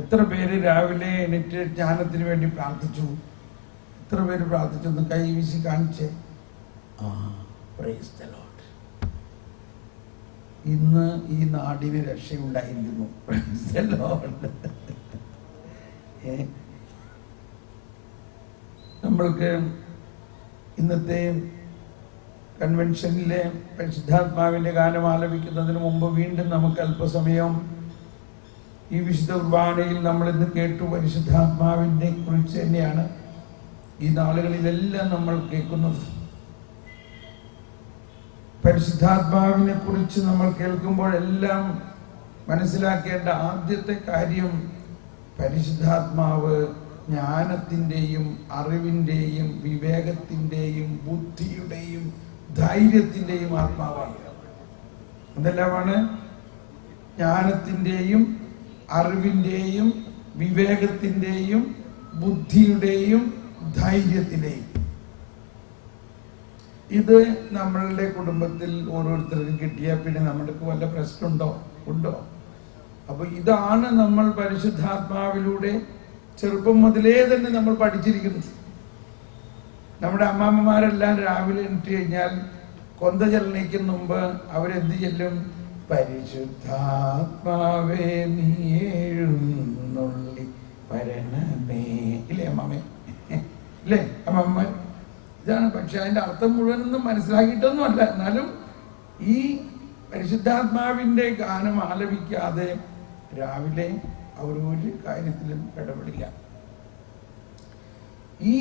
എത്ര പേര് രാവിലെ എണീറ്റ് ജ്ഞാനത്തിന് വേണ്ടി പ്രാർത്ഥിച്ചു? എത്ര പേര് പ്രാർത്ഥിച്ചു? ഒന്ന് കൈ വീശി കാണിച്ചേ. Price the Lord. ഇന്ന് ഈ നാടിന് രക്ഷയുണ്ടായിരിക്കുന്നു. Price the Lord. നമ്മൾക്ക് ഇന്നത്തെ കൺവെൻഷനിലെ പരിശുദ്ധാത്മാവിൻ്റെ ഗാനം ആലപിക്കുന്നതിന് മുമ്പ് വീണ്ടും നമുക്ക് അല്പസമയം ഈ വിശുദ്ധ കുർബാനയിൽ നമ്മൾ ഇന്ന് കേട്ടു പരിശുദ്ധാത്മാവിനെ കുറിച്ച് തന്നെയാണ് ഈ നാളുകളിലെല്ലാം നമ്മൾ കേൾക്കുന്നത്. പരിശുദ്ധാത്മാവിനെ കുറിച്ച് നമ്മൾ കേൾക്കുമ്പോഴെല്ലാം മനസ്സിലാക്കേണ്ട ആദ്യത്തെ കാര്യം, പരിശുദ്ധാത്മാവ് ജ്ഞാനത്തിൻ്റെയും അറിവിൻ്റെയും വിവേകത്തിൻ്റെയും ബുദ്ധിയുടെയും ധൈര്യത്തിൻ്റെയും ആത്മാവാണ്. അതെല്ലാമാണ് ജ്ഞാനത്തിൻ്റെയും അറിവിൻ്റെയും വിവേകത്തിൻ്റെയും ബുദ്ധിയുടെയും ധൈര്യത്തിൻ്റെയും. ഇത് നമ്മളുടെ കുടുംബത്തിൽ ഓരോരുത്തർക്കും കിട്ടിയാൽ പിന്നെ നമ്മൾക്ക് വല്ല പ്രശ്നമുണ്ടോ? ഉണ്ടോ? അപ്പോൾ ഇതാണ് നമ്മൾ പരിശുദ്ധാത്മാവിലൂടെ ചെറുപ്പം മുതലേ തന്നെ നമ്മൾ പഠിച്ചിരിക്കുന്നത്. നമ്മുടെ അമ്മാമ്മമാരെല്ലാം രാവിലെ എണീറ്റ് കഴിഞ്ഞാൽ കൊന്ത ചലനയ്ക്ക് മുമ്പ് അവരെന്ത് ചെല്ലും? പരിശുദ്ധാത്മാവേ നീ എഴുന്നള്ളി വരണമേ. ഇല്ലേ അമ്മാമേ? ഇല്ലേ അമ്മമാർ? ഇതാണ്. പക്ഷെ അതിൻ്റെ അർത്ഥം മുഴുവനൊന്നും മനസ്സിലാക്കിയിട്ടൊന്നും അല്ല. എന്നാലും ഈ പരിശുദ്ധാത്മാവിൻ്റെ ഗാനം ആലപിക്കാതെ രാവിലെ അവർ ഒരു കാര്യത്തിലും ഇടപെടില്ല. ഈ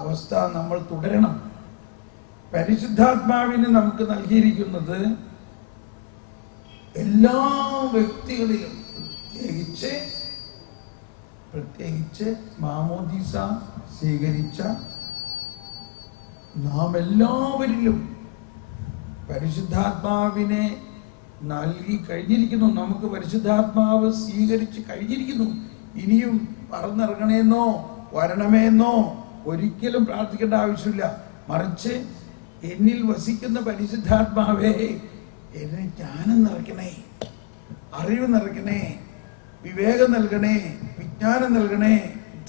അവസ്ഥ നമ്മൾ തുടരണം. പരിശുദ്ധാത്മാവിന് നമുക്ക് നൽകിയിരിക്കുന്നത് എല്ലാ വ്യക്തികളിലും, പ്രത്യേകിച്ച് മാമോദീസ സ്വീകരിച്ച നാം എല്ലാവരിലും പരിശുദ്ധാത്മാവിനെ നൽകി കഴിഞ്ഞിരിക്കുന്നു. നമുക്ക് പരിശുദ്ധാത്മാവ് സ്വീകരിച്ച് കഴിഞ്ഞിരിക്കുന്നു. ഇനിയും പറന്നിറങ്ങണേന്നോ വരണമേന്നോ ഒരിക്കലും പ്രാർത്ഥിക്കേണ്ട ആവശ്യമില്ല. മറിച്ച് എന്നിൽ വസിക്കുന്ന പരിശുദ്ധാത്മാവേ, എന്നെ ജ്ഞാനം നിറയ്ക്കണേ, അറിവ് നിറയ്ക്കണേ, വിവേകം നൽകണേ, വിജ്ഞാനം നൽകണേ,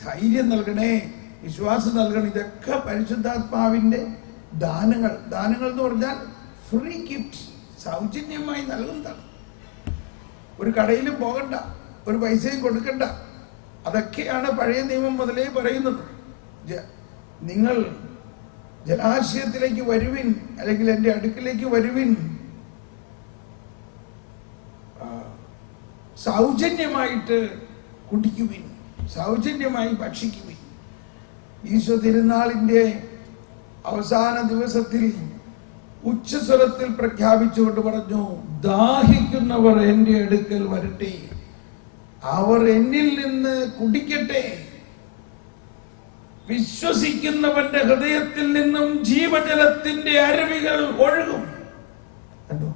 ധൈര്യം നൽകണേ, വിശ്വാസം നൽകണം. ഇതൊക്കെ പരിശുദ്ധാത്മാവിൻ്റെ ദാനങ്ങൾ. ദാനങ്ങൾ എന്ന് പറഞ്ഞാൽ ഫ്രീ ഗിഫ്റ്റ്, സൗജന്യമായി നൽകുന്നതാണ്. ഒരു കടയിലും പോകണ്ട, ഒരു പൈസയും കൊടുക്കണ്ട. അതൊക്കെയാണ് പഴയ നിയമം മുതലേ പറയുന്നത്. നിങ്ങൾ ജലാശയത്തിലേക്ക് വരുവിൻ, അല്ലെങ്കിൽ എൻ്റെ അടുക്കിലേക്ക് വരുവിൻ, സൗജന്യമായിട്ട് കുടിക്കുവിൻ, സൗജന്യമായി ഭക്ഷിക്കുവിൻ. ഈശോ തിരുനാളിൻ്റെ അവസാന ദിവസത്തിൽ ഉച്ചസ്വരത്തിൽ പ്രഖ്യാപിച്ചുകൊണ്ട് പറഞ്ഞു, ദാഹിക്കുന്നവർ എൻ്റെ അടുക്കൽ വരട്ടെ, അവർ എന്നിൽ നിന്ന് കുടിക്കട്ടെ. വിശ്വസിക്കുന്നവന്റെ ഹൃദയത്തിൽ നിന്നും ജീവജലത്തിന്റെ അരുവികൾ ഒഴുകും. കണ്ടോ?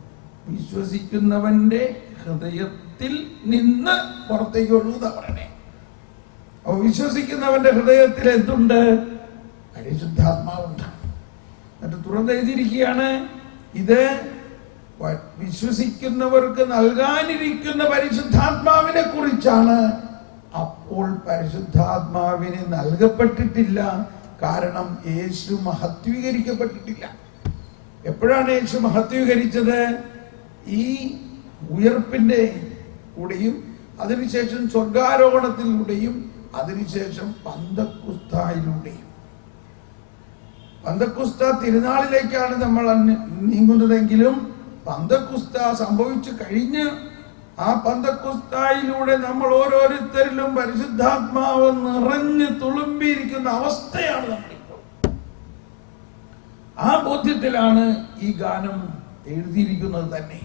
വിശ്വസിക്കുന്നവന്റെ ഹൃദയത്തിൽ നിന്ന് പുറത്തേക്ക് ഒഴുകുന്ന പറയണേ. അപ്പോൾ വിശ്വസിക്കുന്നവന്റെ ഹൃദയത്തിൽ എന്തുണ്ട്? പരിശുദ്ധാത്മാവുണ്ട്. എന്നിട്ട് തുറന്നെഴുതിയിരിക്കുകയാണ്, ഇത് വിശ്വസിക്കുന്നവർക്ക് നൽകാനിരിക്കുന്ന പരിശുദ്ധാത്മാവിനെ കുറിച്ചാണ്. അപ്പോൾ പരിശുദ്ധാത്മാവിന് നൽകപ്പെട്ടിട്ടില്ല, കാരണം യേശു മഹത്വീകരിക്കപ്പെട്ടിട്ടില്ല. എപ്പോഴാണ് യേശു മഹത്വീകരിച്ചത്? ഈ ഉയർപ്പിന്റെ കൂടെയും അതിനുശേഷം സ്വർഗാരോഹണത്തിലൂടെയും അതിനുശേഷം പന്തക്കുസ്തായിലൂടെയും. പന്തക്കുസ്ത തിരുനാളിലേക്കാണ് നമ്മൾ നീങ്ങുന്നതെങ്കിലും പന്തക്കുസ്ത സംഭവിച്ചു കഴിഞ്ഞ് ആ പന്തക്കുസ്തായിലൂടെ നമ്മൾ ഓരോരുത്തരിലും പരിശുദ്ധാത്മാവ് നിറഞ്ഞ് തുളുമ്പിയിരിക്കുന്ന അവസ്ഥയാണ് നമ്മളിപ്പോൾ. ആ ബോധ്യത്തിലാണ് ഈ ഗാനം എഴുതിയിരിക്കുന്നത് തന്നെ.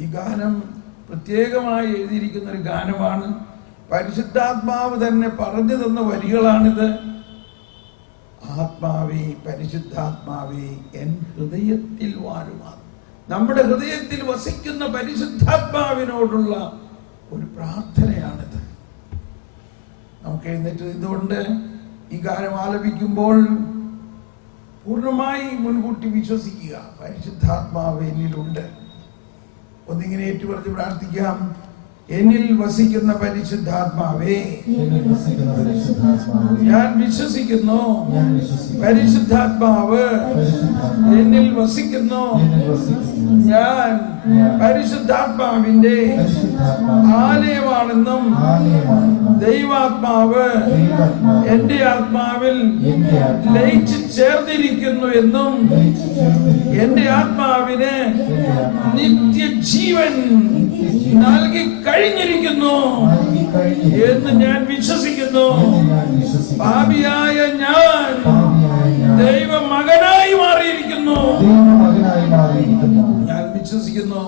ഈ ഗാനം പ്രത്യേകമായി എഴുതിയിരിക്കുന്ന ഒരു ഗാനമാണ്. പരിശുദ്ധാത്മാവ് തന്നെ പറഞ്ഞു തന്ന വരികളാണിത്. ആത്മാവേ, പരിശുദ്ധാത്മാവേ, എൻ ഹൃദയത്തിൽ വാഴുവാൻ. നമ്മുടെ ഹൃദയത്തിൽ വസിക്കുന്ന പരിശുദ്ധാത്മാവിനോടുള്ള ഒരു പ്രാർത്ഥനയാണിത്. നമുക്ക് എഴുന്നേറ്റ് നിന്നുകൊണ്ട് ഈ ഗാനം ആലപിക്കുമ്പോൾ പൂർണ്ണമായി മുൻകൂട്ടി വിശ്വസിക്കുക, പരിശുദ്ധാത്മാവ് എന്നിലുണ്ട്. ഒന്നിങ്ങനെ ഏറ്റുപറഞ്ഞ് പ്രാർത്ഥിക്കാം. എന്നിൽ വസിക്കുന്ന പരിശുദ്ധാത്മാവേ, ഞാൻ വിശ്വസിക്കുന്നു പരിശുദ്ധാത്മാവ് എന്നിൽ വസിക്കുന്നു. ഞാൻ പരിശുദ്ധാത്മാവിന്റെ ആലയമാണെന്നും ദൈവാത്മാവ് എന്റെ ആത്മാവിൽ ലയിച്ചു ചേർന്നിരിക്കുന്നു എന്നും എന്റെ ആത്മാവിന് നിത്യജീവൻ നൽകി കഴിഞ്ഞിരിക്കുന്നു എന്ന് ഞാൻ വിശ്വസിക്കുന്നു. പാപിയായ ഞാൻ ദൈവ മകനായി മാറിയിരിക്കുന്നു. ഞാൻ വിശ്വസിക്കുന്നു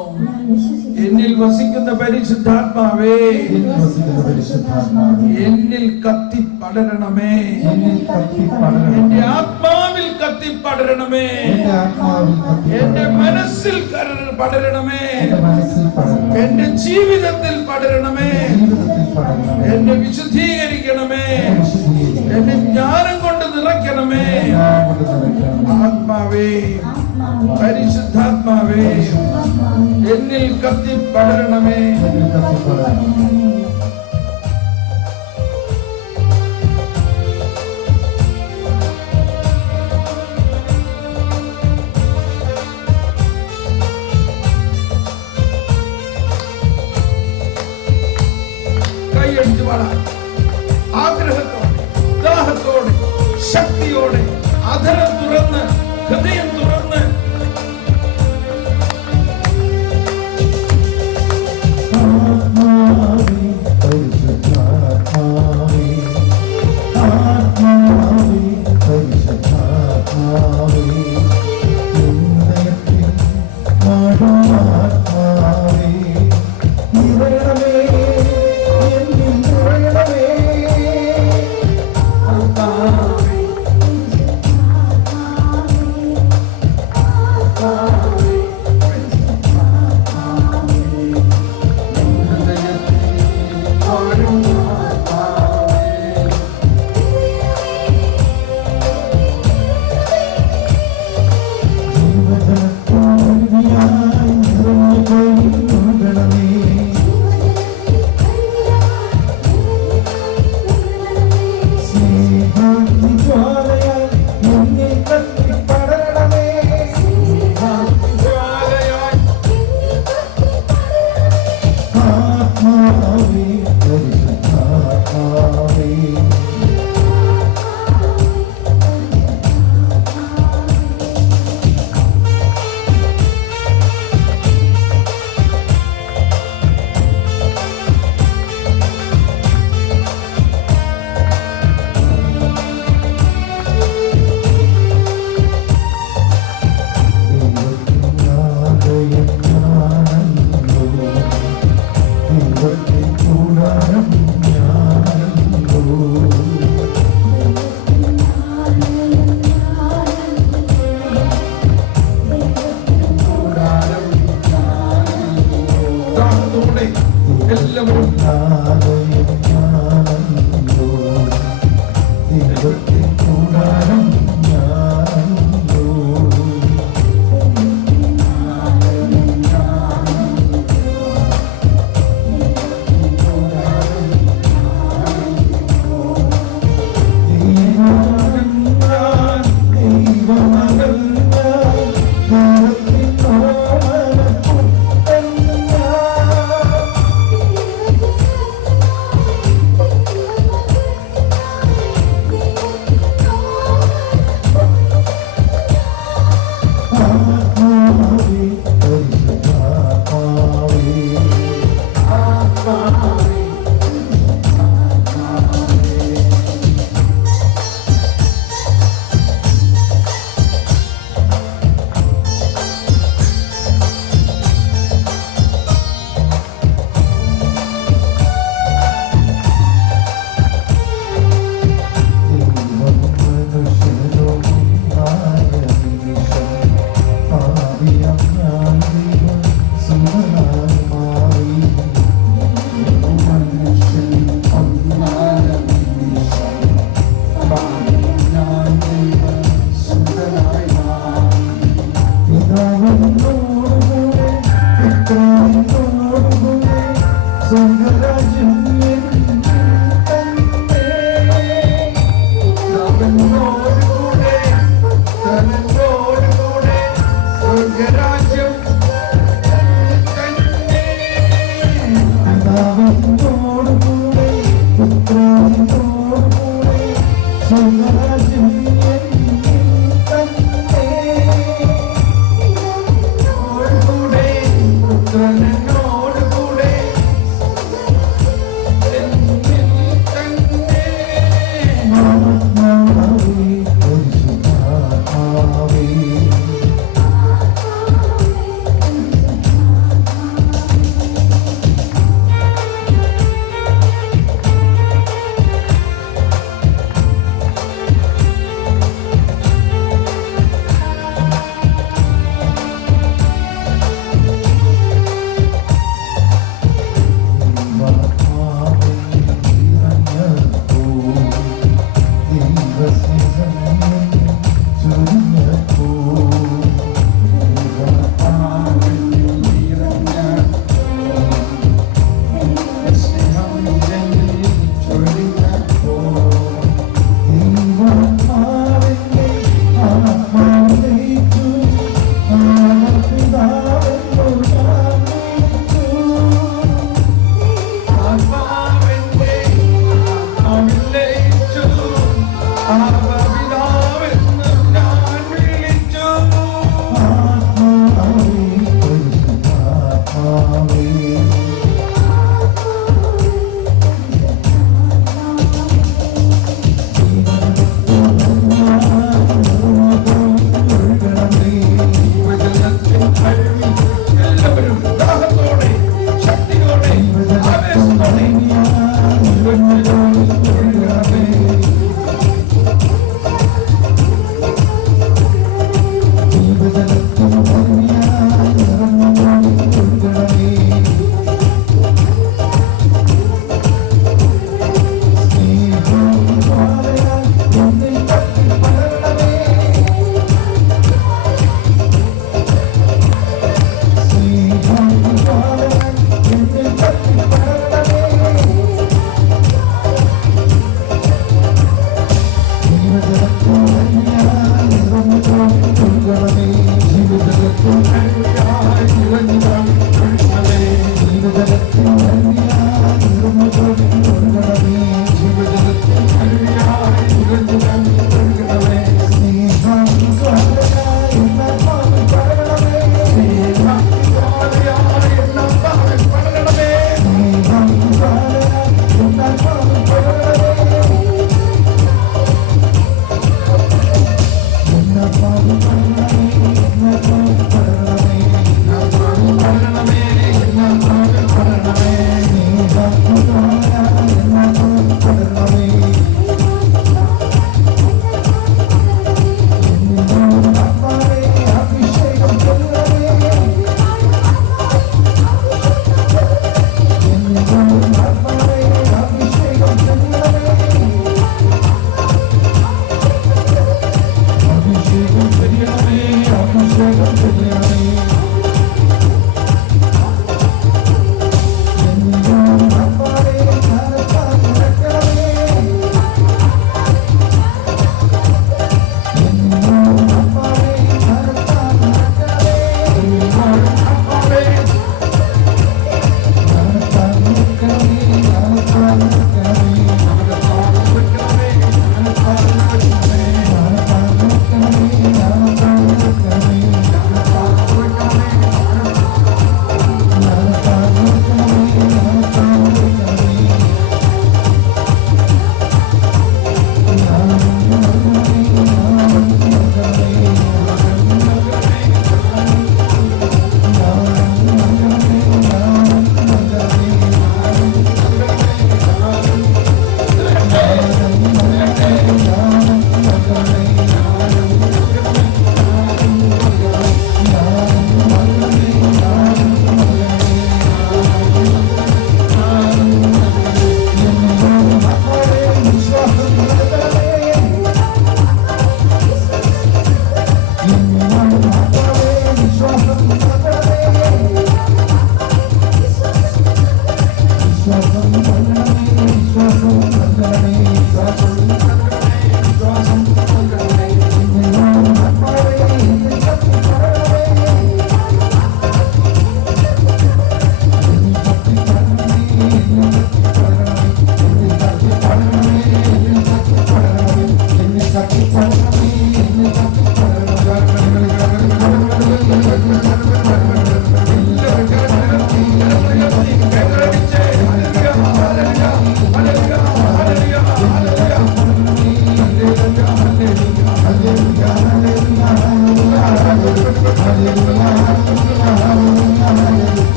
എന്നിൽ വസിക്കുന്ന പരിശുദ്ധാത്മാവേ, എന്നിൽ കത്തിപ്പടരണമേ, എന്റെ ആത്മാവിൽ കത്തിപ്പടരണമേ, എന്റെ മനസ്സിൽ പടരണമേ, എന്റെ ജീവിതത്തിൽ പടരണമേ, എന്നെ വിശുദ്ധീകരിക്കണമേ, എന്നെ ജ്ഞാനം കൊണ്ട് നിറയ്ക്കണമേ. ആത്മാവേ, പരിശുദ്ധാത്മാവേ, എന്നിൽ കത്തിപ്പടരണമേ. കൈയടിച്ചു പാടാം. ആഗ്രഹത്തോടെ, ദാഹത്തോടെ, ശക്തിയോടെ, അധരം തുറന്ന്, ഹൃദയം തുറന്ന് സ്വർഗരാജ്യം തന്നെ അവനോടുകൂടെ തന്നോടുകൂടെ സ്വർഗരാജ്യം തന്നെ അവനോടുകൂടെ പുത്രനോടുകൂടെ സ്വർഗരാജ്യം തന്നെ പുത്രനോടുകൂടെ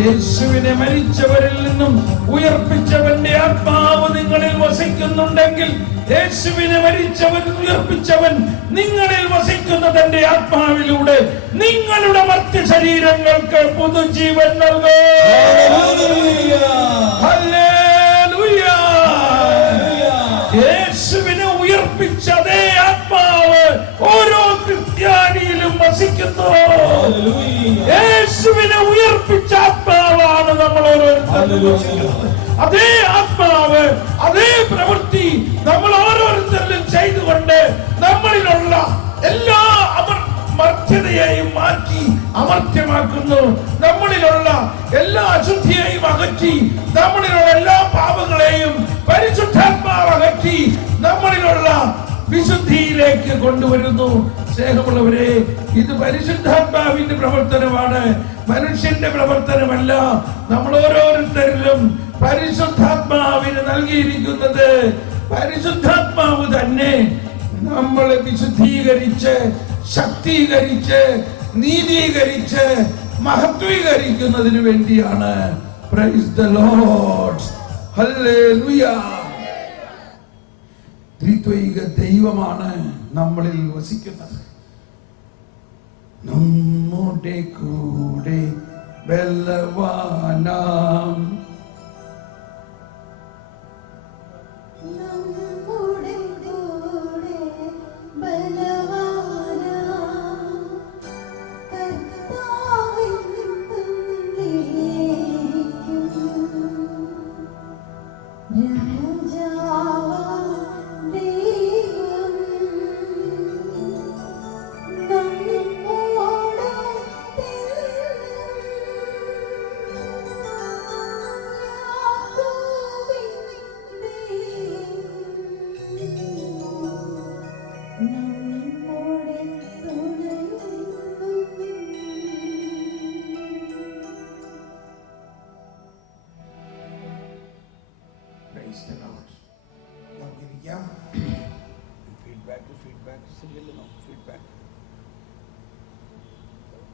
യേശുവിനെ മരിച്ചവരിൽ നിന്നും ഉയർപ്പിച്ചവന്റെ ആത്മാവ് നിങ്ങളിൽ വസിക്കുന്നുണ്ടെങ്കിൽ, യേശുവിനെ മരിച്ചവൻ ഉയർപ്പിച്ചവൻ നിങ്ങളിൽ വസിക്കുന്ന തന്റെ ആത്മാവിലൂടെ നിങ്ങളുടെ മർത്യ ശരീരങ്ങൾക്ക് പുതുജീവൻ നൽകും. യേശുവിനെ ഉയർപ്പിച്ച അതേ ആത്മാവ് ഓരോ ക്രിസ്ത്യാനിയിലും വസിക്കുന്നു. യേശുവിനെ ഉയർപ്പിച്ച ആത്മാവാണ് നമ്മൾ ഓരോരുത്തരും. അതേ ആത്മാവ്, അതേ പ്രവൃത്തി നമ്മൾ ഓരോരുത്തരിലും ചെയ്തുകൊണ്ട് നമ്മളിലുള്ള എല്ലാ മർത്യതയെയും മാറ്റി അമർത്യമാക്കുന്നു. നമ്മളിലുള്ള എല്ലാ അശുദ്ധിയെയും അകറ്റി, നമ്മളിലുള്ള എല്ലാ പാപങ്ങളെയും പരിശുദ്ധാത്മാവ് അകറ്റി നമ്മളിലുള്ള വിശുദ്ധിയിലേക്ക് കൊണ്ടുവരുന്നു. സ്നേഹമുള്ളവരെ, ഇത് പരിശുദ്ധാത്മാവിന്റെ പ്രവർത്തനമാണ്, മനുഷ്യന്റെ പ്രവർത്തനമല്ല. നമ്മൾ ഓരോരുത്തരിലും പരിശുദ്ധാത്മാവിന് നൽകിയിരിക്കുന്നത് പരിശുദ്ധാത്മാവ് തന്നെ നമ്മളെ വിശുദ്ധീകരിച്ച്, ശക്തീകരിച്ച്, നീതീകരിച്ച്, മഹത്വീകരിക്കുന്നതിന് വേണ്ടിയാണ്. Praise the Lord, hallelujah. ത്രിത്വൈക ദൈവമാണ് നമ്മളിൽ വസിക്കുന്നത്. നമ്മുടെ കൂടെ ബലവാനാം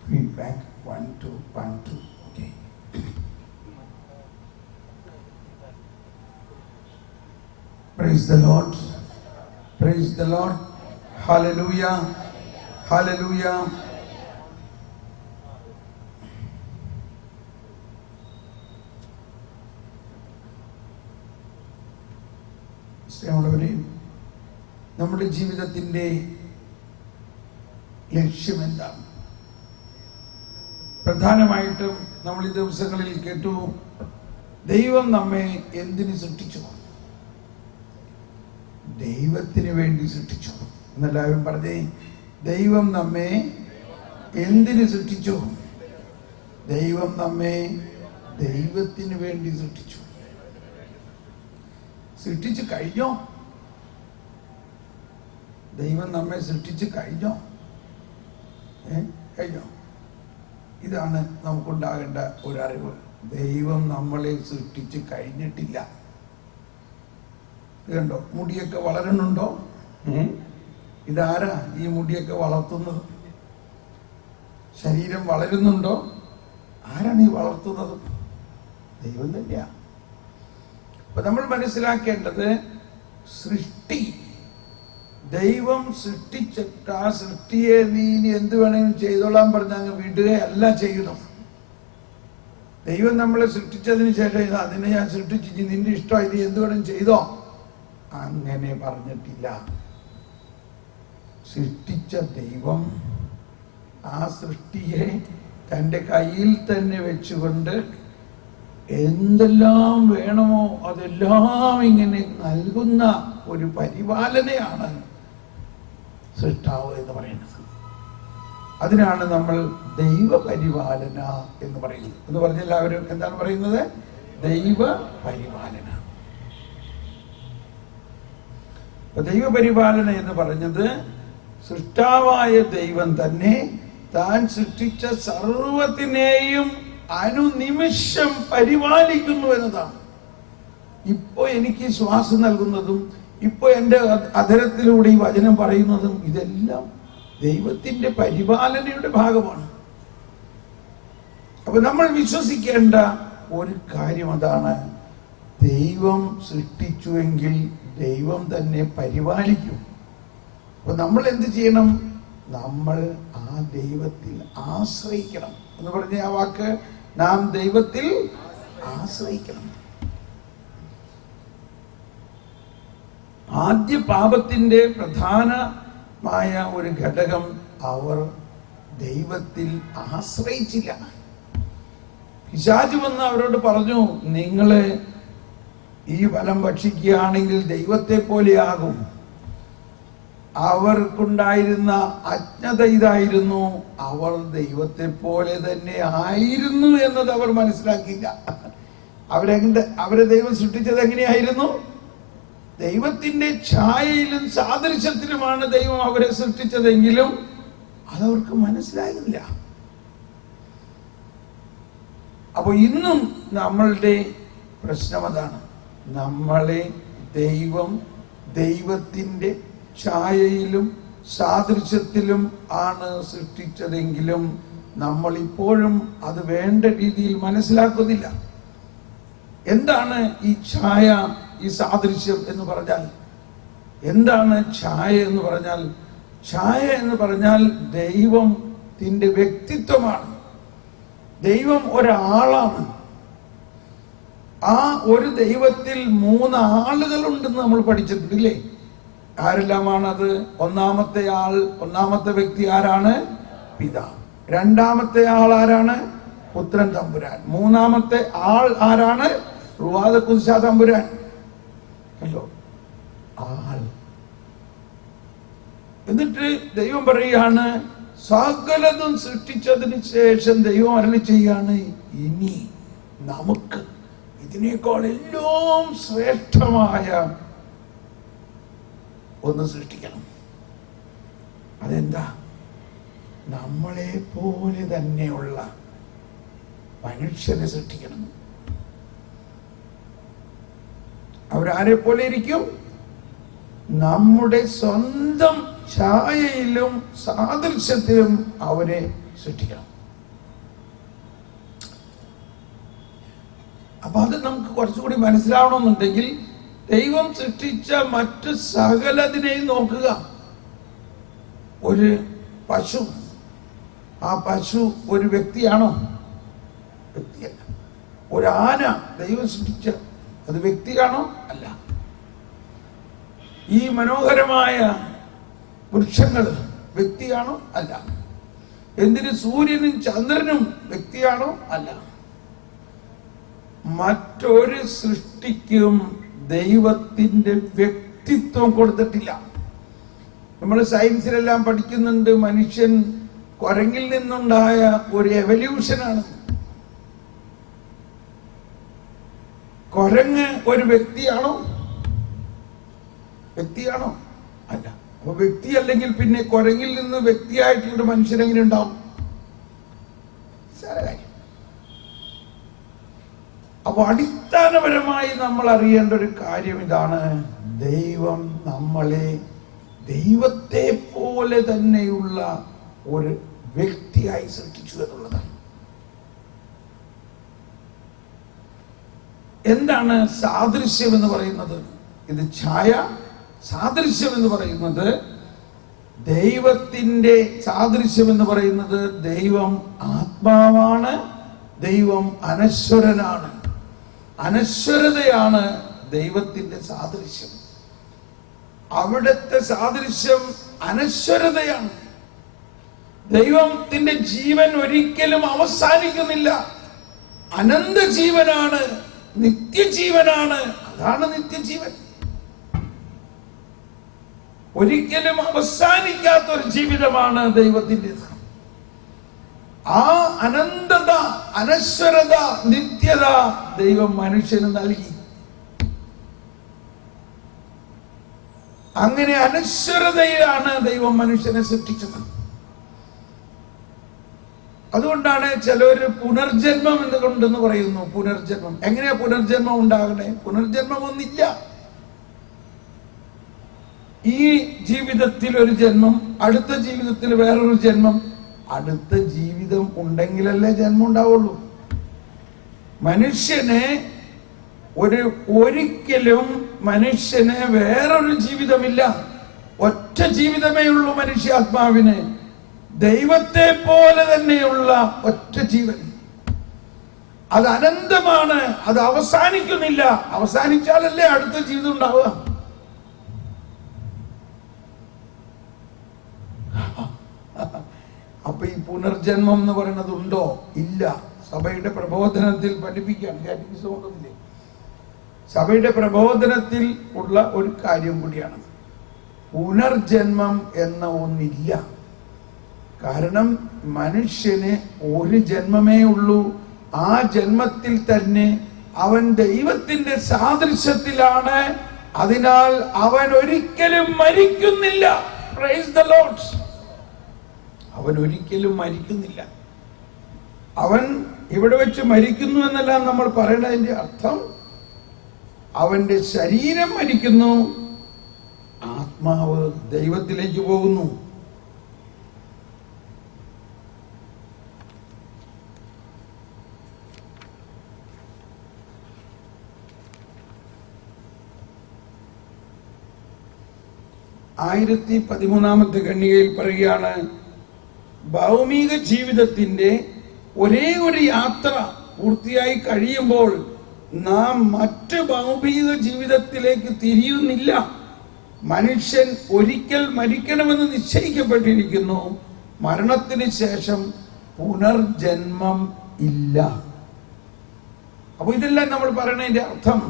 feedback 1 2 1 2. Okay. Praise the Lord. Praise the Lord. Hallelujah, hallelujah. സ്നേഹമുള്ളവരെ, നമ്മുടെ ജീവിതത്തിൻ്റെ ലക്ഷ്യം എന്താണ്? പ്രധാനമായിട്ടും നമ്മൾ ഈ ദിവസങ്ങളിൽ കേട്ടു, ദൈവം നമ്മെ എന്തിനു സൃഷ്ടിച്ചു? ദൈവത്തിന് വേണ്ടി സൃഷ്ടിച്ചു എന്നെല്ലാവരും പറഞ്ഞേ. ദൈവം നമ്മെ എന്തിനു സൃഷ്ടിച്ചു? ദൈവം നമ്മെ ദൈവത്തിന് വേണ്ടി സൃഷ്ടിച്ചു. സൃഷ്ടിച്ചു കഴിഞ്ഞോ? ദൈവം നമ്മെ സൃഷ്ടിച്ചു കഴിഞ്ഞോ? കഴിഞ്ഞോ? ഇതാണ് നമുക്കുണ്ടാകേണ്ട ഒരറിവ്. ദൈവം നമ്മളെ സൃഷ്ടിച്ച് കഴിഞ്ഞിട്ടില്ല. കണ്ടോ, മുടിയൊക്കെ വളരണുണ്ടോ? ഇതാരാ ഈ മുടിയൊക്കെ വളർത്തുന്നത്? ശരീരം വളരുന്നുണ്ടോ? ആരാണ് ഈ വളർത്തുന്നത്? ദൈവം തന്നെയാ. അപ്പൊ നമ്മൾ മനസ്സിലാക്കേണ്ടത്, സൃഷ്ടി ദൈവം സൃഷ്ടിച്ചിട്ട് ആ സൃഷ്ടിയെ നീ ഇനി എന്ത് വേണമെങ്കിലും ചെയ്തോളാൻ പറഞ്ഞ അങ്ങ് വിടുകയല്ല ചെയ്യണം. ദൈവം നമ്മളെ സൃഷ്ടിച്ചതിന് ശേഷം അതിനെ ഞാൻ സൃഷ്ടിച്ചു, നിന്റെ ഇഷ്ടം, ഇത് എന്ത് വേണം ചെയ്തോ, അങ്ങനെ പറഞ്ഞിട്ടില്ല. സൃഷ്ടിച്ച ദൈവം ആ സൃഷ്ടിയെ തൻ്റെ കയ്യിൽ തന്നെ വെച്ചുകൊണ്ട് എന്തെല്ലാം വേണമോ അതെല്ലാം ഇങ്ങനെ നൽകുന്ന ഒരു പരിപാലനയാണ് സൃഷ്ടാവ് എന്ന് പറയുന്നത്. അതിനാണ് നമ്മൾ ദൈവപരിപാലന എന്ന് പറയുന്നത്. എന്ന് പറഞ്ഞ എല്ലാവരും എന്താണ് പറയുന്നത്? ദൈവപരിപാലന. ദൈവപരിപാലന എന്ന് പറഞ്ഞത്, സൃഷ്ടാവായ ദൈവം തന്നെ താൻ സൃഷ്ടിച്ച സർവത്തിനെയും അനുനിമിഷം പരിപാലിക്കുന്നു എന്നതാണ്. ഇപ്പോ എനിക്ക് ശ്വാസം നൽകുന്നതും ഇപ്പൊ എൻ്റെ അധരത്തിലൂടെ ഈ വചനം പറയുന്നതും ഇതെല്ലാം ദൈവത്തിന്റെ പരിപാലനയുടെ ഭാഗമാണ്. അപ്പൊ നമ്മൾ വിശ്വസിക്കേണ്ട ഒരു കാര്യം അതാണ്, ദൈവം സൃഷ്ടിച്ചുവെങ്കിൽ ദൈവം തന്നെ പരിപാലിക്കും. അപ്പൊ നമ്മൾ എന്ത് ചെയ്യണം? നമ്മൾ ആ ദൈവത്തിൽ ആശ്രയിക്കണം എന്ന് പറഞ്ഞ ആ വാക്ക്, നാം ദൈവത്തിൽ ആശ്രയിക്കണം. ആദ്യ പാപത്തിന്റെ പ്രധാനമായ ഒരു ഘടകം, അവർ ദൈവത്തിൽ ആശ്രയിച്ചില്ല. പിശാച് വന്ന് അവരോട് പറഞ്ഞു, നിങ്ങള് ഈ ഫലം ഭക്ഷിക്കുകയാണെങ്കിൽ ദൈവത്തെ പോലെയാകും. അവർക്കുണ്ടായിരുന്ന അജ്ഞത ഇതായിരുന്നു, അവർ ദൈവത്തെ പോലെ തന്നെ ആയിരുന്നു എന്നത് അവർ മനസ്സിലാക്കിയില്ല. അവരെ ദൈവം സൃഷ്ടിച്ചത് എങ്ങനെയായിരുന്നു? ദൈവത്തിന്റെ ഛായയിലും സാദൃശ്യത്തിലുമാണ് ദൈവം അവരെ സൃഷ്ടിച്ചതെങ്കിലും അതവർക്ക് മനസ്സിലായില്ല. അപ്പൊ ഇന്നും നമ്മളുടെ പ്രശ്നം അതാണ്. നമ്മളെ ദൈവം ദൈവത്തിന്റെ ഛായയിലും സാദൃശ്യത്തിലും ആണ് സൃഷ്ടിച്ചതെങ്കിലും നമ്മൾ ഇപ്പോഴും അത് വേണ്ട രീതിയിൽ മനസ്സിലാക്കുന്നില്ല. എന്താണ് ഈ ഛായ, ഈ സാദൃശ്യം എന്ന് പറഞ്ഞാൽ? എന്താണ് ഛായ എന്ന് പറഞ്ഞാൽ? ഛായ എന്ന് പറഞ്ഞാൽ ദൈവത്തിന്റെ വ്യക്തിത്വമാണ്. ദൈവം ഒരാളാണ്. ആ ഒരു ദൈവത്തിൽ 3 ആളുകളുണ്ടെന്ന് നമ്മൾ പഠിച്ചിട്ടില്ലേ? ആരെല്ലാമാണത്? ഒന്നാമത്തെ വ്യക്തി ആരാണ്? പിതാവ്. രണ്ടാമത്തെ ആൾ ആരാണ്? പുത്രൻ തമ്പുരാൻ. മൂന്നാമത്തെ ആൾ ആരാണ്? റുവാദ കുദ്സ തമ്പുരാൻ. കണ്ടോ, ആൾ. എന്നിട്ട് ദൈവം പറയുകയാണ്, സകലതും സൃഷ്ടിച്ചതിന് ശേഷം ദൈവം അരുളി ചെയ്യാണ്, ഇനി നമുക്ക് ഇതിനേക്കാൾ എല്ലാം ശ്രേഷ്ഠമായ ഒന്ന് സൃഷ്ടിക്കണം. അതെന്താ? നമ്മളെ പോലെ തന്നെയുള്ള മനുഷ്യരെ സൃഷ്ടിക്കണം. അവരാരെ പോലെ ഇരിക്കും? നമ്മുടെ സ്വന്തം ഛായയിലും സാദൃശ്യത്തിലും അവരെ സൃഷ്ടിക്കണം. അപ്പൊ അത് നമുക്ക് കുറച്ചുകൂടി മനസ്സിലാവണമെന്നുണ്ടെങ്കിൽ ദൈവം സൃഷ്ടിച്ച മറ്റു സകലതിനെയും നോക്കുക. ഒരു പശു, ആ പശു ഒരു വ്യക്തിയാണോ? വ്യക്തിയല്ല. ഒരു ആന ദൈവം സൃഷ്ടിച്ച അത് വ്യക്തിയാണോ? അല്ല. ഈ മനോഹരമായ വൃക്ഷങ്ങൾ വ്യക്തിയാണോ? അല്ല. എന്തിന് സൂര്യനും ചന്ദ്രനും വ്യക്തിയാണോ? അല്ല. മറ്റൊരു സൃഷ്ടിക്കും ദൈവത്തിന്റെ വ്യക്തിത്വം കൊടുത്തിട്ടില്ല. നമ്മൾ സയൻസിലെല്ലാം പഠിക്കുന്നുണ്ട്, മനുഷ്യൻ കുരങ്ങിൽ നിന്നുണ്ടായ ഒരു എവല്യൂഷനാണ്. കുരങ്ങ് ഒരു വ്യക്തിയാണോ? വ്യക്തിയാണോ? അല്ല. അപ്പൊ വ്യക്തി അല്ലെങ്കിൽ പിന്നെ കുരങ്ങിൽ നിന്ന് വ്യക്തിയായിട്ടുള്ളൊരു മനുഷ്യൻ എങ്ങനെ ഉണ്ടാവും? കാര്യം. അപ്പൊ അടിസ്ഥാനപരമായി നമ്മൾ അറിയേണ്ട ഒരു കാര്യം ഇതാണ്: ദൈവം നമ്മളെ ദൈവത്തെ പോലെ തന്നെയുള്ള ഒരു വ്യക്തിയായി സൃഷ്ടിച്ചു എന്നുള്ളതാണ്. എന്താണ് സാദൃശ്യം എന്ന് പറയുന്നത്? ഇത് ഛായ. സാദൃശ്യം എന്ന് പറയുന്നത് ദൈവത്തിന്റെ സാദൃശ്യം എന്ന് പറയുന്നത് ദൈവം ആത്മാവാണ്, ദൈവം അനശ്വരനാണ്. അനശ്വരതയാണ് ദൈവത്തിന്റെ സാദൃശ്യം. അവിടുത്തെ സാദൃശ്യം അനശ്വരതയാണ്. ദൈവത്തിന്റെ ജീവൻ ഒരിക്കലും അവസാനിക്കുന്നില്ല. അനന്ത ജീവനാണ്, നിത്യജീവനാണ്. അതാണ് നിത്യജീവൻ. ഒരിക്കലും അവസാനിക്കാത്ത ഒരു ജീവിതമാണ് ദൈവത്തിൻ്റെത്. ആ അനന്തത, അനശ്വരത, നിത്യത ദൈവം മനുഷ്യന് നൽകി. അങ്ങനെ അനശ്വരതയിലാണ് ദൈവം മനുഷ്യനെ സൃഷ്ടിച്ചത്. അതുകൊണ്ടാണ് ചിലര് പുനർജന്മം എന്തുകൊണ്ടെന്ന് പറയുന്നു. പുനർജന്മം എങ്ങനെയാ പുനർജന്മം ഉണ്ടാകണേ? പുനർജന്മം ഒന്നില്ല. ഈ ജീവിതത്തിൽ ഒരു ജന്മം, അടുത്ത ജീവിതത്തിൽ വേറൊരു ജന്മം. അടുത്ത ജീവിതം ഉണ്ടെങ്കിലല്ലേ ജന്മം ഉണ്ടാവുള്ളൂ. ഒരിക്കലും മനുഷ്യന് വേറൊരു ജീവിതമില്ല. ഒറ്റ ജീവിതമേ ഉള്ളൂ മനുഷ്യാത്മാവിന്. ദൈവത്തെ പോലെ തന്നെയുള്ള ഒറ്റ ജീവൻ. അത് അനന്തമാണ്, അത് അവസാനിക്കുന്നില്ല. അവസാനിച്ചാലല്ലേ അടുത്ത ജീവിതം ഉണ്ടാവുക. അപ്പൊ ഈ പുനർജന്മം എന്ന് പറയുന്നത് ഉണ്ടോ? ഇല്ല. സഭയുടെ പ്രബോധനത്തിൽ പഠിപ്പിക്കുകയാണ്. സഭയുടെ പ്രബോധനത്തിൽ ഉള്ള ഒരു കാര്യം കൂടിയാണ്. പുനർജന്മം എന്ന ഒന്നില്ല. കാരണം മനുഷ്യന് ഒരു ജന്മമേ ഉള്ളൂ. ആ ജന്മത്തിൽ തന്നെ അവൻ ദൈവത്തിന്റെ സാദൃശ്യത്തിലാണ്. അതിനാൽ അവൻ ഒരിക്കലും മരിക്കുന്നില്ല. Praise the Lord. അവൻ ഒരിക്കലും മരിക്കുന്നില്ല. അവൻ ഇവിടെ വെച്ച് മരിക്കുന്നു എന്നെല്ലാം നമ്മൾ പറയേണ്ടതിന്റെ അർത്ഥം അവന്റെ ശരീരം മരിക്കുന്നു, ആത്മാവ് ദൈവത്തിലേക്ക് പോകുന്നു. ആയിരത്തി 13 ഖണ്ഡികയിൽ പറയുകയാണ്, ഭൗമിക ജീവിതത്തിന്റെ ഒരേ ഒരു യാത്ര പൂർത്തിയായി കഴിയുമ്പോൾ നാം മറ്റ് ഭൗമിക ജീവിതത്തിലേക്ക് തിരിയുന്നില്ല. മനുഷ്യൻ ഒരിക്കൽ മരിക്കണമെന്ന് നിശ്ചയിക്കപ്പെട്ടിരിക്കുന്നു. മരണത്തിന് ശേഷം പുനർജന്മം ഇല്ല. അപ്പൊ ഇതെല്ലാം നമ്മൾ പറയുന്നതിന്റെ അർത്ഥം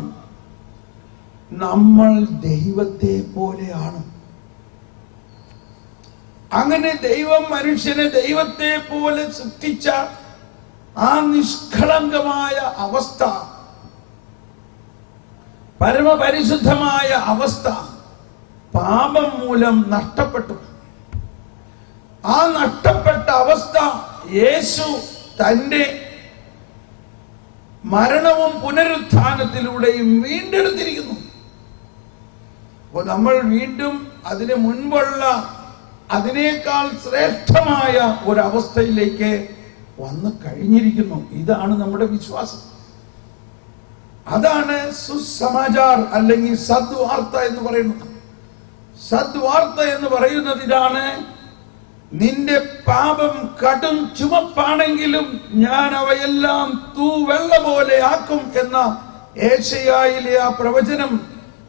നമ്മൾ ദൈവത്തെ പോലെയാണ്. അങ്ങനെ ദൈവം മനുഷ്യനെ ദൈവത്തെ പോലെ സൃഷ്ടിച്ച ആ നിഷ്കളങ്കമായ അവസ്ഥ, പരമപരിശുദ്ധമായ അവസ്ഥ പാപം മൂലം നഷ്ടപ്പെട്ടു. ആ നഷ്ടപ്പെട്ട അവസ്ഥ യേശു തന്റെ മരണവും പുനരുത്ഥാനത്തിലൂടെയും വീണ്ടെടുത്തിരിക്കുന്നു. അപ്പോൾ നമ്മൾ വീണ്ടും അതിന് മുൻപുള്ള അതിനേക്കാൾ ശ്രേഷ്ഠമായ ഒരവസ്ഥയിലേക്ക് വന്നു കഴിഞ്ഞിരിക്കുന്നു. ഇതാണ് നമ്മുടെ വിശ്വാസം. അതാണ് സുസമാചാർ അല്ലെങ്കിൽ സദ്വാർത്ത എന്ന് പറയുന്നത്. സദ്വാർത്ത എന്ന് പറയുന്നത് ഇതാണ്: നിന്റെ പാപം കടും ചുമപ്പാണെങ്കിലും ഞാൻ അവയെല്ലാം തൂവെള്ള പോലെ ആക്കും എന്ന യേശയ്യായിലെ ആ പ്രവചനം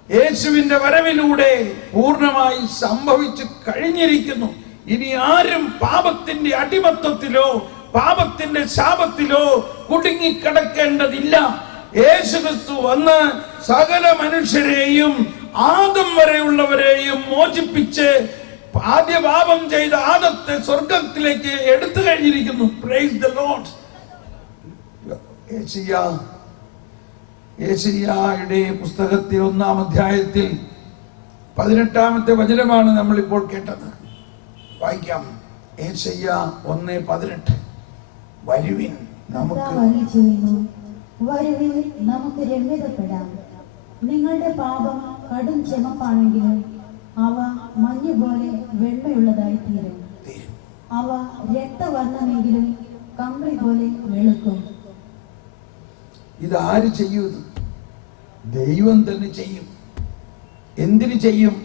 യേശുവിന്റെ വരവിലൂടെ പൂർണ്ണമായി സംഭവിച്ചു കഴിഞ്ഞിരിക്കുന്നു. ഇനി ആരും പാപത്തിന്റെ അടിമത്വത്തിലോ പാപത്തിന്റെ ശാപത്തിലോ കുടുങ്ങിക്കിടക്കേണ്ടതില്ല. യേശുക്രിസ്തു വന്ന് സകല മനുഷ്യരെയും ആദം വരെയുള്ളവരെയും മോചിപ്പിച്ച് ആദ്യ പാപം ചെയ്ത ആദത്തെ സ്വർഗത്തിലേക്ക് എടുത്തു കഴിഞ്ഞിരിക്കുന്നു. Price the Lord. യേശയ്യായുടെ പുസ്തകത്തിൽ 1-ാം അധ്യായത്തിൽ 18-ാമത്തെ വചനമാണ് നമ്മൾ ഇപ്പോൾ കേട്ടത്. വായിക്കാം. യേശയ്യാ 1:18. വരുവിൻ നമുക്ക് രമ്യതപ്പെടാം. നിങ്ങളുടെ പാപം കടും ചുമപ്പാണെങ്കിലും അവ മഞ്ഞുപോലെ വെണ്മയുള്ളതായി തീരും. അവ രക്തവർണ്ണമെങ്കിലും കമ്പിളി പോലെ വെളുക്കും. ഇതാര് ചെയ്യും? ദൈവം തന്നെ ചെയ്യും. എന്തിനു ചെയ്യും?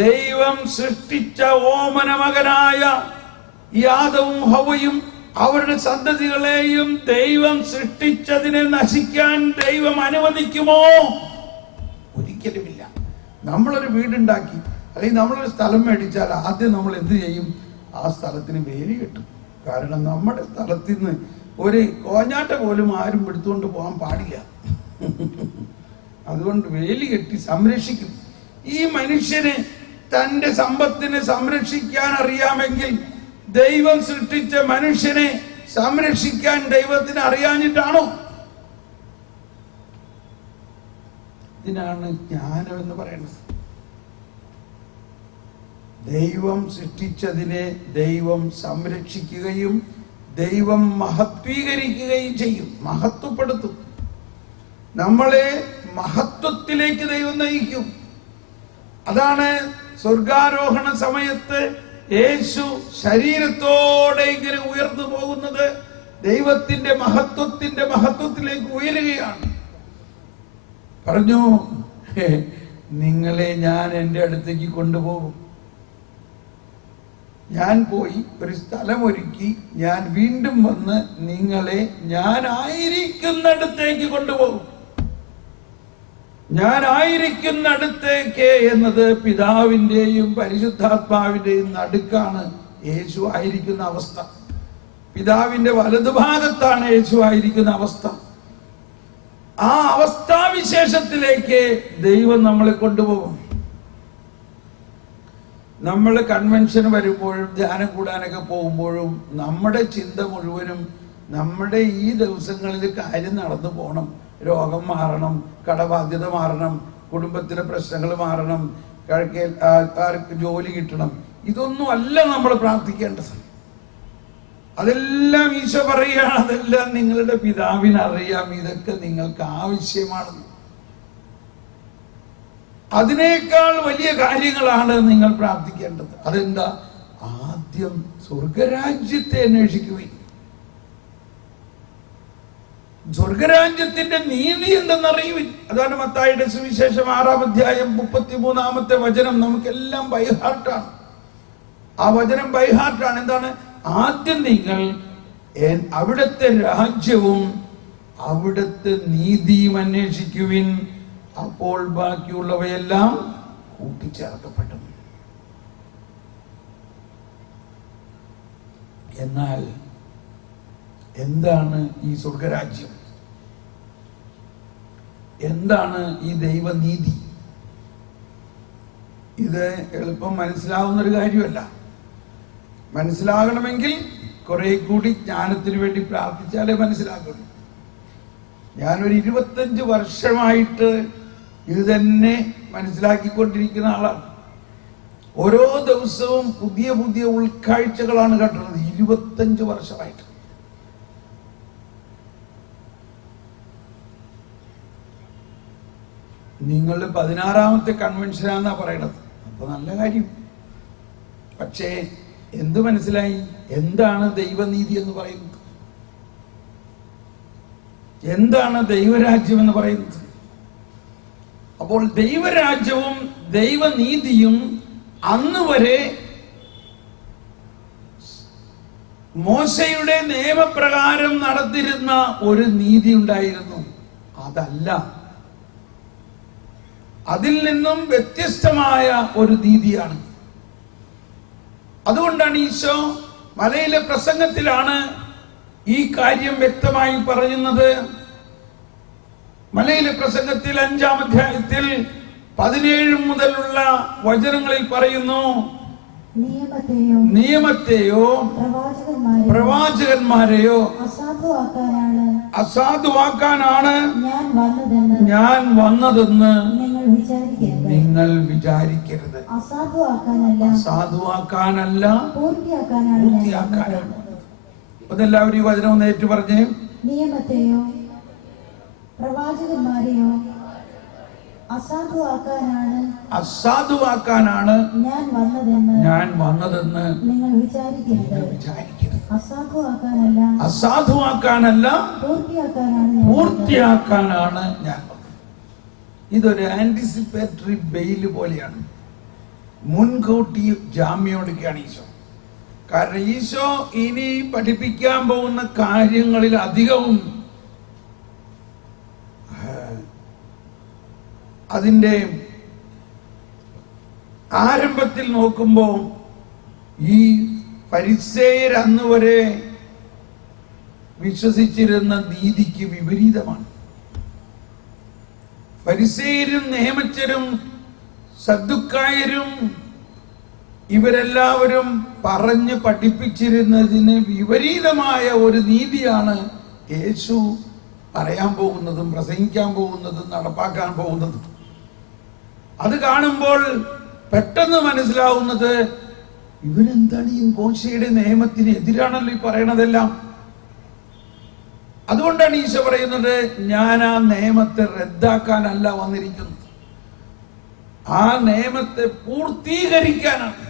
ദൈവം സൃഷ്ടിച്ച ഓമന മകനായ ആദവും ഹവ്വയും അവരുടെ സന്തതികളെയും ദൈവം സൃഷ്ടിച്ചതിനെ നശിക്കാൻ ദൈവം അനുവദിക്കുമോ? ഒരിക്കലുമില്ല. നമ്മളൊരു വീടുണ്ടാക്കി അല്ലെങ്കിൽ നമ്മളൊരു സ്ഥലം മേടിച്ചാൽ ആദ്യം നമ്മൾ എന്ത് ചെയ്യും? ആ സ്ഥലത്തിന് വേലി കെട്ടും. കാരണം നമ്മുടെ സ്ഥലത്തിൽ നിന്ന് ഒരു കോഞ്ഞാട്ട പോലും ആരും എടുത്തുകൊണ്ട് പോകാൻ പാടില്ല. അതുകൊണ്ട് വേലി കെട്ടി സംരക്ഷിക്കും. ഈ മനുഷ്യന് തന്റെ സമ്പത്തിനെ സംരക്ഷിക്കാൻ അറിയാമെങ്കിൽ ദൈവം സൃഷ്ടിച്ച മനുഷ്യനെ സംരക്ഷിക്കാൻ ദൈവത്തിന് അറിയാഞ്ഞിട്ടാണോ? ഇതിനാണ് ജ്ഞാനം എന്ന് പറയുന്നത്. ദൈവം സൃഷ്ടിച്ചതിനെ ദൈവം സംരക്ഷിക്കുകയും ദൈവം മഹത്വീകരിക്കുകയും ചെയ്യും, മഹത്വപ്പെടുത്തും. നമ്മളെ മഹത്വത്തിലേക്ക് ദൈവം നയിക്കും. അതാണ് സ്വർഗാരോഹണ സമയത്ത് യേശു ശരീരത്തോടെ ഇങ്ങനെ ഉയർന്നു പോകുന്നത്. ദൈവത്തിന്റെ മഹത്വത്തിലേക്ക് ഉയരുകയാണ്. പറഞ്ഞു, നിങ്ങളെ ഞാൻ എൻ്റെ അടുത്തേക്ക് കൊണ്ടുപോകും. ഞാൻ പോയി ഒരു സ്ഥലമൊരുക്കി ഞാൻ വീണ്ടും വന്ന് നിങ്ങളെ ഞാൻ ആയിരിക്കുന്നിടത്തേക്ക് കൊണ്ടുപോകും. ഞാൻ ആയിരിക്കുന്നിടത്തേക്ക് എന്നത് പിതാവിൻ്റെയും പരിശുദ്ധാത്മാവിൻ്റെയും നടുക്കാണ് യേശു ആയിരിക്കുന്ന അവസ്ഥ. പിതാവിന്റെ വലതുഭാഗത്താണ് യേശു ആയിരിക്കുന്ന അവസ്ഥ. ആ അവസ്ഥാവിശേഷത്തിലേക്ക് ദൈവം നമ്മളെ കൊണ്ടുപോകും. നമ്മൾ കൺവെൻഷൻ വരുമ്പോഴും ധ്യാനം കൂടാനൊക്കെ പോകുമ്പോഴും നമ്മുടെ ചിന്ത മുഴുവനും നമ്മുടെ ഈ ദിവസങ്ങളിൽ കാര്യം നടന്നു പോകണം. രോഗം മാറണം, കടബാധ്യത മാറണം, കുടുംബത്തിലെ പ്രശ്നങ്ങൾ മാറണം, ജോലി കിട്ടണം. ഇതൊന്നും അല്ല നമ്മൾ പ്രാർത്ഥിക്കേണ്ടത്. അതെല്ലാം ഈശോ പറയുകയാണ്, അതെല്ലാം നിങ്ങളുടെ പിതാവിനറിയാം, ഇതൊക്കെ നിങ്ങൾക്ക് ആവശ്യമാണെന്ന്. അതിനേക്കാൾ വലിയ കാര്യങ്ങളാണ് നിങ്ങൾ പ്രാർത്ഥിക്കേണ്ടത്. അതെന്താ? ആദ്യം സ്വർഗരാജ്യത്തെ അന്വേഷിക്കുകയും സ്വർഗരാജ്യത്തിന്റെ നീതി എന്തെന്നറിയുവിൻ. അതാണ് മത്തായിയുടെ സുവിശേഷം 6-ാം അധ്യായം 33-ാമത്തെ വചനം. നമുക്കെല്ലാം ബൈഹാർട്ടാണ്. ആ വചനം ബൈഹാർട്ടാണ്. എന്താണ്? ആദ്യം നിങ്ങൾ അവിടുത്തെ രാജ്യവും അവിടുത്തെ നീതിയും അന്വേഷിക്കുവിൻ, അപ്പോൾ ബാക്കിയുള്ളവയെല്ലാം കൂട്ടിച്ചേർക്കപ്പെടും. എന്നാൽ എന്താണ് ഈ സ്വർഗരാജ്യം? എന്താണ് ഈ ദൈവനീതി? ഇത് എളുപ്പം മനസ്സിലാവുന്നൊരു കാര്യമല്ല. മനസ്സിലാകണമെങ്കിൽ കുറെ കൂടി ജ്ഞാനത്തിന് വേണ്ടി പ്രാർത്ഥിച്ചാലേ മനസ്സിലാകുള്ളൂ. ഞാനൊരു 25 വർഷമായിട്ട് ഇത് തന്നെ മനസ്സിലാക്കിക്കൊണ്ടിരിക്കുന്ന ആളാണ്. ഓരോ ദിവസവും പുതിയ പുതിയ ഉൾക്കാഴ്ചകളാണ് കണ്ടുള്ളത്. 25 വർഷമായിട്ട്. നിങ്ങളുടെ 16-ാമത്തെ കൺവെൻഷനാന്നാ പറയണത്. അപ്പൊ നല്ല കാര്യം. പക്ഷേ എന്ത് മനസ്സിലായി? എന്താണ് ദൈവനീതി എന്ന് പറയുന്നത്? എന്താണ് ദൈവരാജ്യം എന്ന് പറയുന്നത്? അപ്പോൾ ദൈവരാജ്യവും ദൈവനീതിയും അന്ന് വരെ മോശയുടെ നിയമപ്രകാരം നടത്തിരുന്ന ഒരു നീതി ഉണ്ടായിരുന്നു. അതല്ല, അതിൽ നിന്നും വ്യത്യസ്തമായ ഒരു നീതിയാണ്. അതുകൊണ്ടാണ് ഈശോ മലയിലെ പ്രസംഗത്തിലാണ് ഈ കാര്യം വ്യക്തമായി പറയുന്നത്. മലയിലെ പ്രസംഗത്തിൽ 5-ാം അധ്യായത്തിൽ 17 മുതലുള്ള വചനങ്ങളിൽ പറയുന്നു, നിയമത്തെയോ പ്രവാചകന്മാരെയോ അസാധുവാക്കാനാണ് ഞാൻ വന്നതെന്ന് നിങ്ങൾ വിചാരിക്കരുത്. അസാധുവാക്കാനല്ല, പൂർത്തിയാക്കാനാണ്. അതെല്ലാവരും ഈ വചനം ഒന്ന് ഏറ്റു പറഞ്ഞേ. നിയമത്തെയോ പ്രവാചകന്മാരെയോ അസാധുവാക്കാനാണ് ഞാൻ വന്നതെന്ന് നിങ്ങൾ വിചാരിക്കരുത്. അസാധുവാക്കാനല്ല, പൂർത്തിയാക്കാനാണ് ഞാൻ വന്നത്. ഇതൊരു ആന്റിസിപ്പേറ്ററി ബെയില് പോലെയാണ്. മുൻകൂട്ടി ജാമ്യം എടുക്കുകയാണ് ഈശോ. കാരണം ഈശോ ഇനി പഠിപ്പിക്കാൻ പോകുന്ന കാര്യങ്ങളിൽ അധികവും അതിൻ്റെ ആരംഭത്തിൽ നോക്കുമ്പോൾ ഈ ഫരിസേയർ അന്ന് വരെ വിശ്വസിച്ചിരുന്ന നീതിക്ക് വിപരീതമാണ്. ഫരിസേയരും നിയമജ്ഞരും സദ്ദുക്കായരും ഇവരെല്ലാവരും പറഞ്ഞ് പഠിപ്പിച്ചിരുന്നതിന് വിപരീതമായ ഒരു നീതിയാണ് യേശു പറയാൻ പോകുന്നതും പ്രസംഗിക്കാൻ പോകുന്നതും നടപ്പാക്കാൻ പോകുന്നതും. അത് കാണുമ്പോൾ പെട്ടെന്ന് മനസ്സിലാവുന്നത്, ഇവരെന്താണ് ഈ മോശയുടെ നിയമത്തിന് എതിരാണല്ലോ ഈ പറയണതെല്ലാം. അതുകൊണ്ടാണ് ഈശോ പറയുന്നത്, ഞാൻ ആ നിയമത്തെ റദ്ദാക്കാനല്ല വന്നിരിക്കുന്നത്, ആ നിയമത്തെ പൂർത്തീകരിക്കാനാണ്.